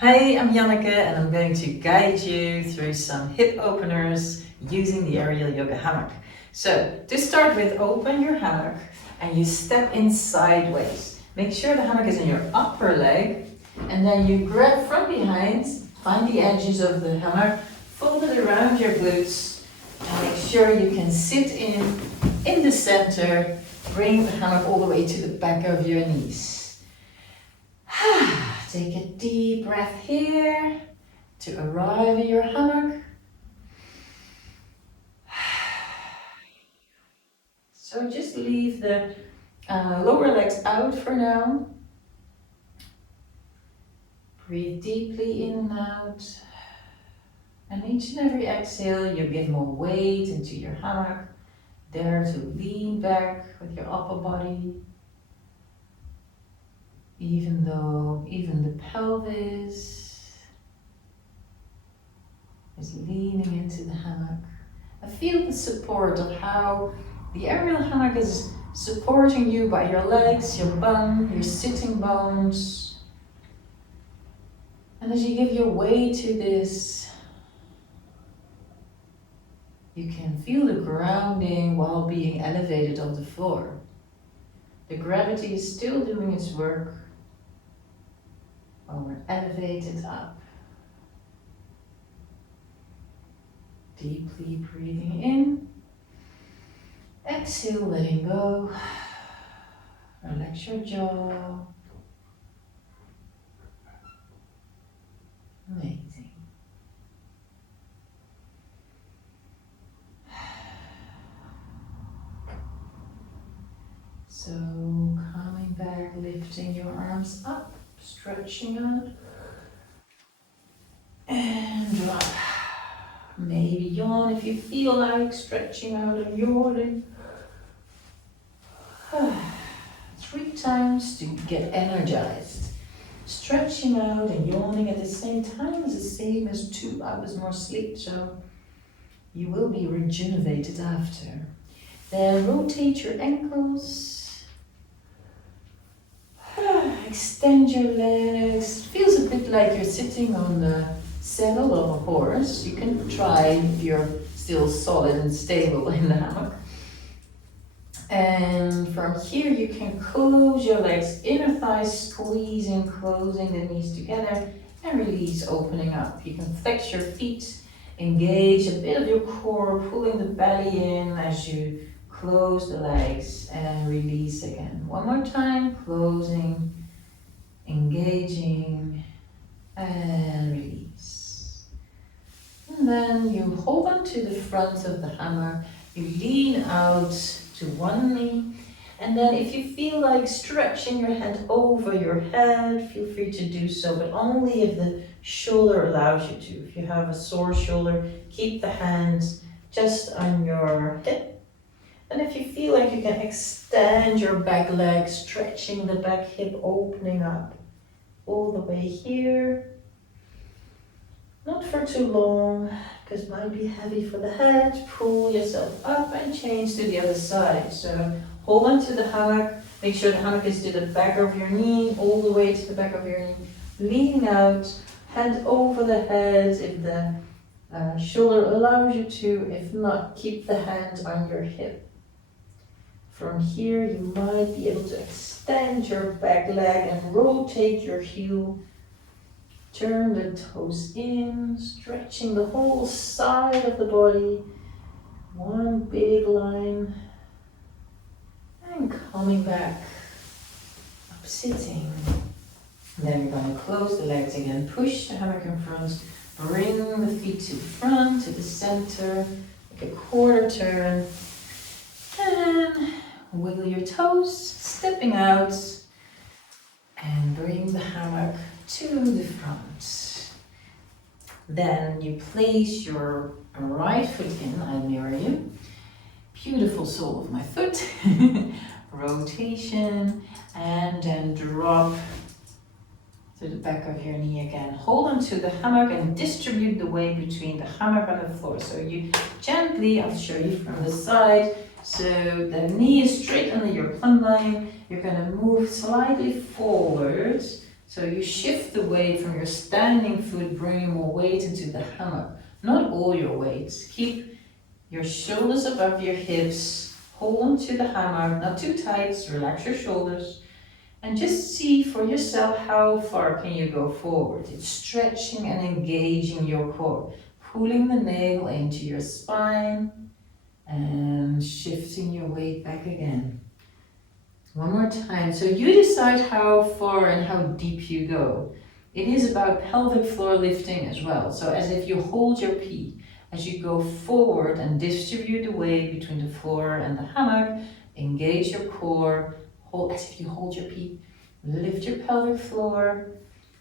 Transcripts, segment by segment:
Hi, I'm Janneke and I'm going to guide you through some hip openers using the Aerial Yoga Hammock. So, to start with, open your hammock and you step in sideways. Make sure the hammock is in your upper leg and then you grab from behind, find the edges of the hammock, fold it around your glutes and make sure you can sit in the center. Bring the hammock all the way to the back of your knees. Take a deep breath here to arrive in your hammock. So just leave the lower legs out for now. Breathe deeply in and out. And each and every exhale, you give more weight into your hammock. There to lean back with your upper body. Even the pelvis is leaning into the hammock. I feel the support of how the aerial hammock is supporting you by your legs, your bum, your sitting bones. And as you give your weight to this, you can feel the grounding while being elevated off the floor. The gravity is still doing its work while we're elevated up. Deeply breathing in. Exhale, letting go. Relax your jaw. Amazing. So, coming back, lifting your arms up, stretching out. And drop. Maybe yawn if you feel like stretching out and yawning. 3 times to get energized. Stretching out and yawning at the same time is the same as 2 hours more sleep, so you will be rejuvenated after. Then rotate your ankles. Extend your legs. It feels a bit like you're sitting on the saddle of a horse. You can try if you're still solid and stable in the hammock. And from here you can close your legs, inner thighs squeezing, closing the knees together and release, opening up. You can flex your feet, engage a bit of your core, pulling the belly in as you close the legs and release again. One more time, closing, engaging and release. And then you hold on to the front of the hammock, you lean out to one knee, and then if you feel like stretching your hand over your head, feel free to do so, but only if the shoulder allows you to. If you have a sore shoulder, keep the hands just on your hip. And if you feel like you can extend your back leg, stretching the back hip, opening up all the way here. Not for too long, because it might be heavy for the head. Pull yourself up and change to the other side. So hold on to the hammock. Make sure the hammock is to the back of your knee, all the way to the back of your knee. Leaning out, hand over the head if the shoulder allows you to. If not, keep the hand on your hip. From here, you might be able to extend your back leg and rotate your heel. Turn the toes in, stretching the whole side of the body. One big line. And coming back, up sitting. Then you're going to close the legs again. Push the hammock in front. Bring the feet to the front, to the center. Make a quarter turn. And wiggle your toes, stepping out. And bring the hammock to the front. Then you place your right foot in, I mirror you. Beautiful sole of my foot. Rotation, and then drop to the back of your knee again. Hold on to the hammock and distribute the weight between the hammock and the floor. So you gently, I'll show you from the side. So the knee is straight under your plumb line. You're going to move slightly forward So you shift the weight from your standing foot, bringing more weight into the hammock. Not all your weight. Keep your shoulders above your hips. Hold on to the hammock, not too tight, relax your shoulders. And just see for yourself how far can you go forward. It's stretching and engaging your core. Pulling the navel into your spine and shifting your weight back again. One more time. So you decide how far and how deep you go. It is about pelvic floor lifting as well. So as if you hold your pee. As you go forward and distribute the weight between the floor and the hammock, engage your core, hold as if you hold your pee. Lift your pelvic floor,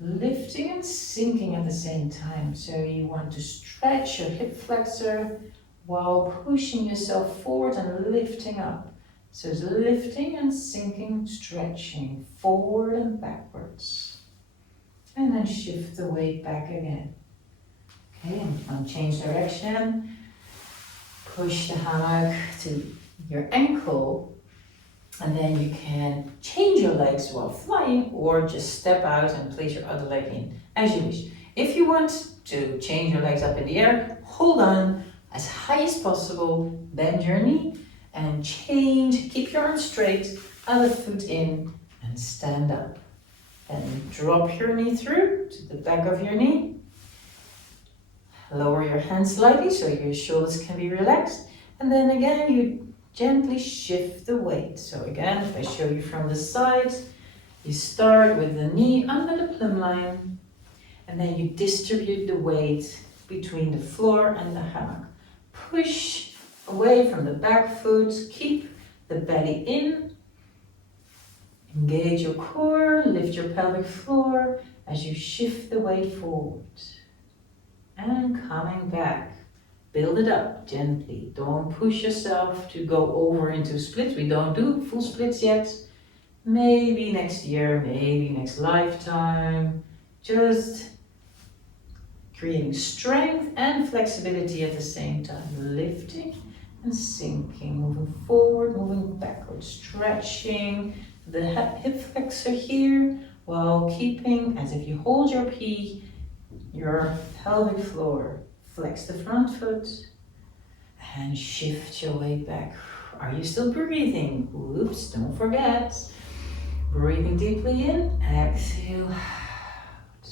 lifting and sinking at the same time. So you want to stretch your hip flexor while pushing yourself forward and lifting up. So it's lifting and sinking, stretching forward and backwards. And then shift the weight back again. Okay, and change direction. Push the hammock to your ankle. And then you can change your legs while flying or just step out and place your other leg in as you wish. If you want to change your legs up in the air, hold on as high as possible, bend your knee and change, keep your arms straight, other foot in and stand up. And drop your knee through to the back of your knee. Lower your hands slightly so your shoulders can be relaxed. And then again, you gently shift the weight. So again, if I show you from the side, you start with the knee under the plumb line. And then you distribute the weight between the floor and the hammock. Push away from the back foot, keep the belly in. Engage your core, lift your pelvic floor as you shift the weight forward. And coming back, build it up gently. Don't push yourself to go over into splits. We don't do full splits yet. Maybe next year, maybe next lifetime. Just creating strength and flexibility at the same time. Lifting and sinking, moving forward, moving backward, stretching the hip flexor here while keeping, as if you hold your pee, your pelvic floor. Flex the front foot and shift your weight back. Are you still breathing? Oops, don't forget. Breathing deeply in, exhale out.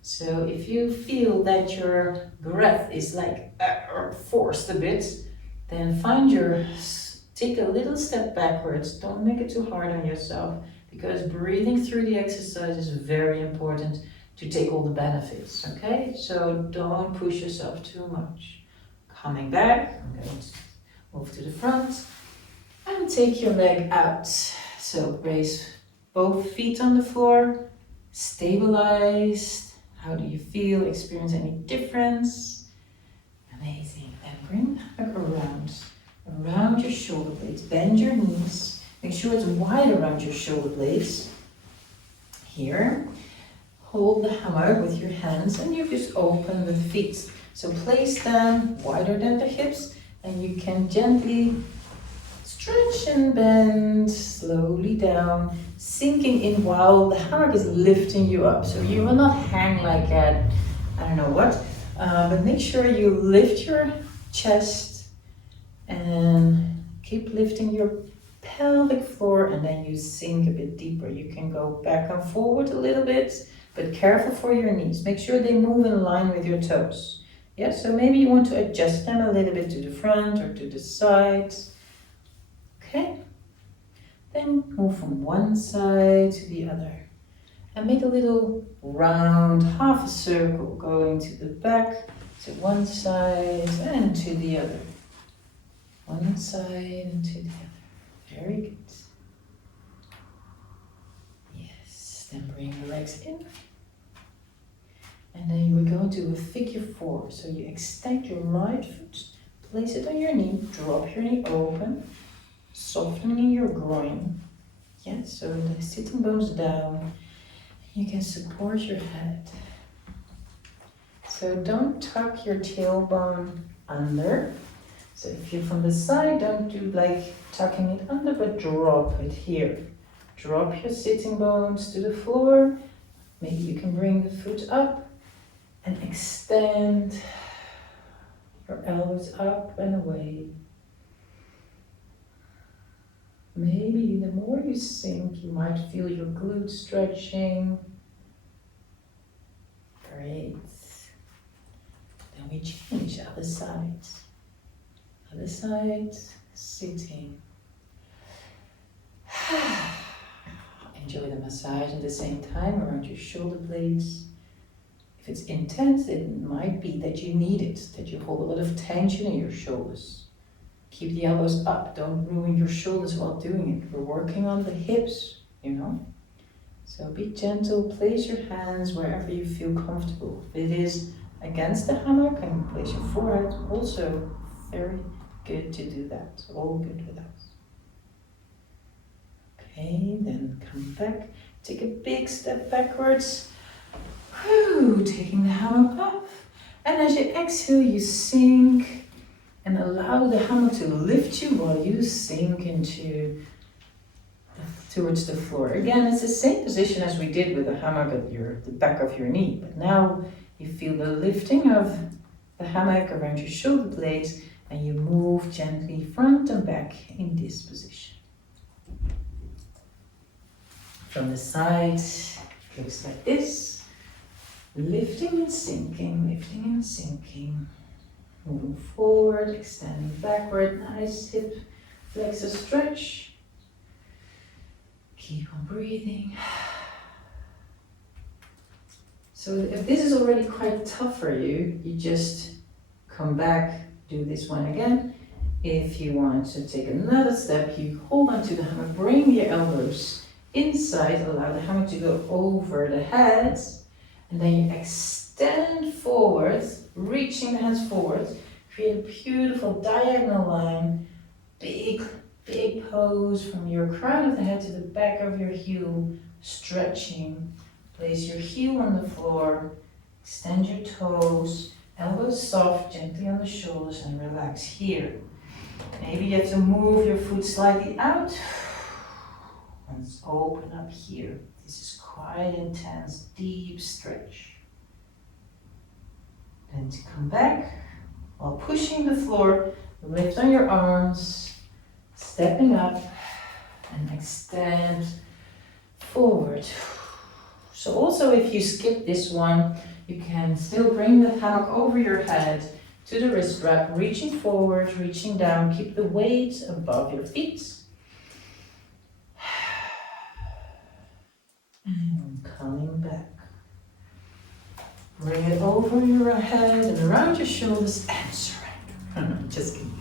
So if you feel that your breath is like forced a bit, then take a little step backwards. Don't make it too hard on yourself because breathing through the exercise is very important to take all the benefits, okay? So don't push yourself too much. Coming back, I'm going to move to the front and take your leg out. So brace both feet on the floor, stabilized. How do you feel? Experience any difference? Amazing. Then bring the hammock around your shoulder blades. Bend your knees. Make sure it's wide around your shoulder blades. Here. Hold the hammock with your hands and you just open the feet. So place them wider than the hips and you can gently stretch and bend slowly down, sinking in while the hammock is lifting you up. So you will not hang like at, I don't know what, but make sure you lift your chest and keep lifting your pelvic floor and then you sink a bit deeper. You can go back and forward a little bit. But careful for your knees. Make sure they move in line with your toes. Yeah, so maybe you want to adjust them a little bit to the front or to the sides. Okay. Then move from one side to the other. And make a little round, half a circle going to the back, to one side and to the other. One side and to the other. Very good. Yes, then bring the legs in. And then we're going to do a figure four. So you extend your right foot, place it on your knee, drop your knee open, softening your groin. Yes, so the sitting bones down. You can support your head. So don't tuck your tailbone under. So if you're from the side, don't do like tucking it under, but drop it here. Drop your sitting bones to the floor Maybe you can bring the foot up and extend your elbows up and away. Maybe the more you sink, you might feel your glutes stretching. Great. Then we change other side. Other side, sitting. Enjoy the massage at the same time around your shoulder blades. If it's intense, it might be that you need it, that you hold a lot of tension in your shoulders. Keep the elbows up, don't ruin your shoulders while doing it. We're working on the hips, you know. So be gentle, place your hands wherever you feel comfortable. If it is against the hammock, and place your forehead, also very good to do that. All good with us. Okay, then come back. Take a big step backwards. Whew, taking the hammock up. And as you exhale, you sink and allow the hammock to lift you while you sink towards the floor. Again, it's the same position as we did with the hammock at the back of your knee. But now you feel the lifting of the hammock around your shoulder blades and you move gently front and back in this position. From the side, looks like this. Lifting and sinking, lifting and sinking. Moving forward, extending backward. Nice hip flexor stretch. Keep on breathing. So if this is already quite tough for you, you just come back, do this one again. If you want to take another step, you hold onto the hammock, bring your elbows inside, allow the hammock to go over the head, and then you extend forward, reaching the hands forward, create a beautiful diagonal line, big pose from your crown of the head to the back of your heel, stretching. Place your heel on the floor, extend your toes, elbows soft, gently on the shoulders, and relax here. Maybe you have to move your foot slightly out. Let's open up here. This is quite intense, deep stretch. Then to come back, while pushing the floor, lift on your arms, stepping up, and extend forward. So also if you skip this one, you can still bring the hammock over your head to the wrist wrap, reaching forward, reaching down, keep the weight above your feet. And coming back. Bring it over your head and around your shoulders and surrender. Just kidding.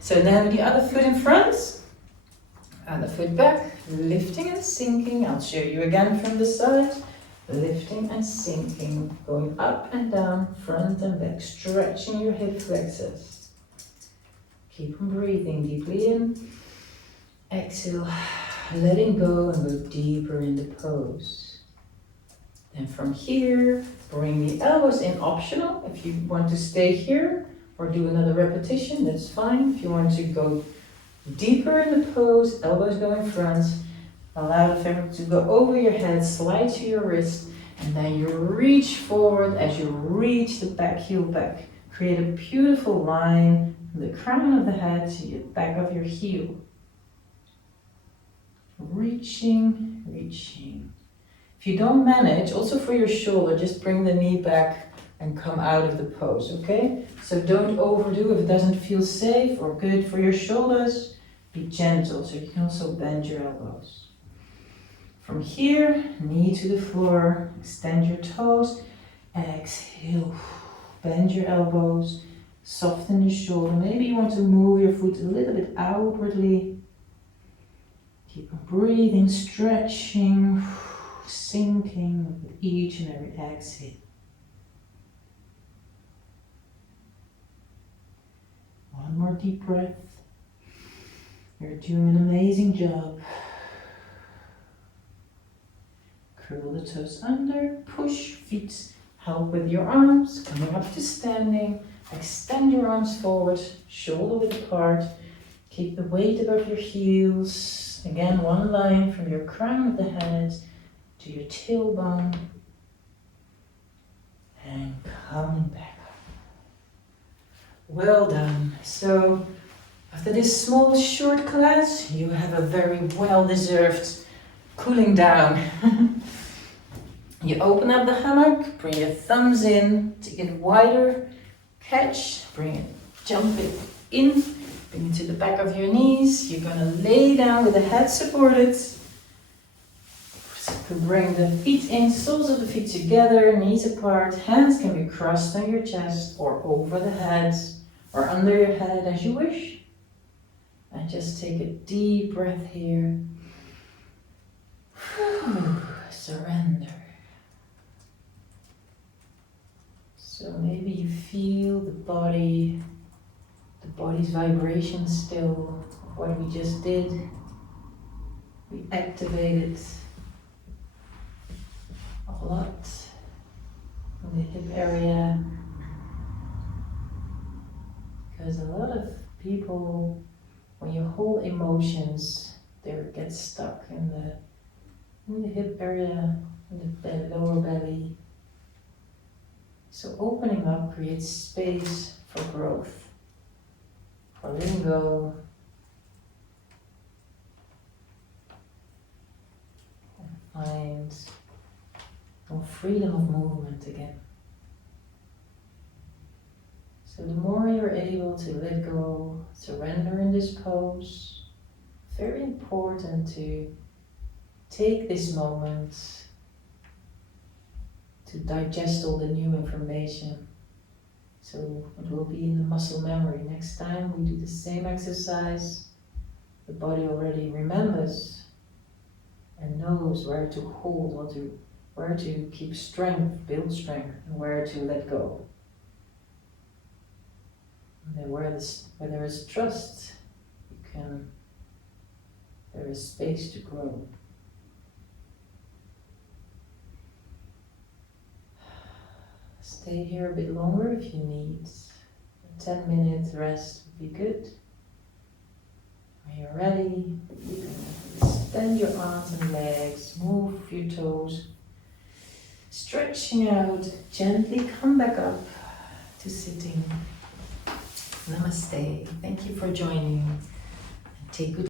So now the other foot in front, other foot back, lifting and sinking. I'll show you again from the side. Lifting and sinking, going up and down, front and back, stretching your hip flexors. Keep on breathing deeply in. Exhale, letting go and go deeper in the pose. And from here, bring the elbows in, optional. If you want to stay here or do another repetition, that's fine. If you want to go deeper in the pose, elbows go in front. Allow the fabric to go over your head, slide to your wrist, and then you reach forward as you reach the back heel back. Create a beautiful line from the crown of the head to the back of your heel. Reaching, reaching. If you don't manage, also for your shoulder, just bring the knee back and come out of the pose, okay? So don't overdo if it doesn't feel safe or good for your shoulders. Be gentle, so you can also bend your elbows. From here, knee to the floor, extend your toes, exhale, bend your elbows, soften your shoulder. Maybe you want to move your foot a little bit outwardly. Keep on breathing, stretching, sinking with each and every exhale. One more deep breath. You're doing an amazing job. Curl the toes under, push, feet help with your arms, coming up to standing. Extend your arms forward, shoulder width apart. Keep the weight above your heels. Again, one line from your crown of the head to your tailbone. Well done. So after this small short class, you have a very well-deserved cooling down. You open up the hammock, bring your thumbs in, take it wider, catch, bring it, jump it in, bring it to the back of your knees. You're gonna lay down with the head supported. Bring the feet in, soles of the feet together, knees apart, hands can be crossed on your chest or over the head or under your head as you wish. And just take a deep breath here. Surrender. So maybe you feel the body's vibration still of what we just did. We activated a lot in the hip area. Because a lot of people, when you hold emotions, they get stuck in the hip area, in the lower belly. So opening up creates space for growth, for letting go, and find more freedom of movement again. So the more you're able to let go, surrender in this pose, very important to take this moment to digest all the new information. So it will be in the muscle memory. Next time we do the same exercise, the body already remembers and knows where to hold, where to keep strength, build strength, and where to let go. And where there is trust, there is space to grow. Stay here a bit longer if you need. A 10-minute rest would be good. When you're ready, you can extend your arms and legs, move your toes, stretching out, gently come back up to sitting. Namaste. Thank you for joining. And take good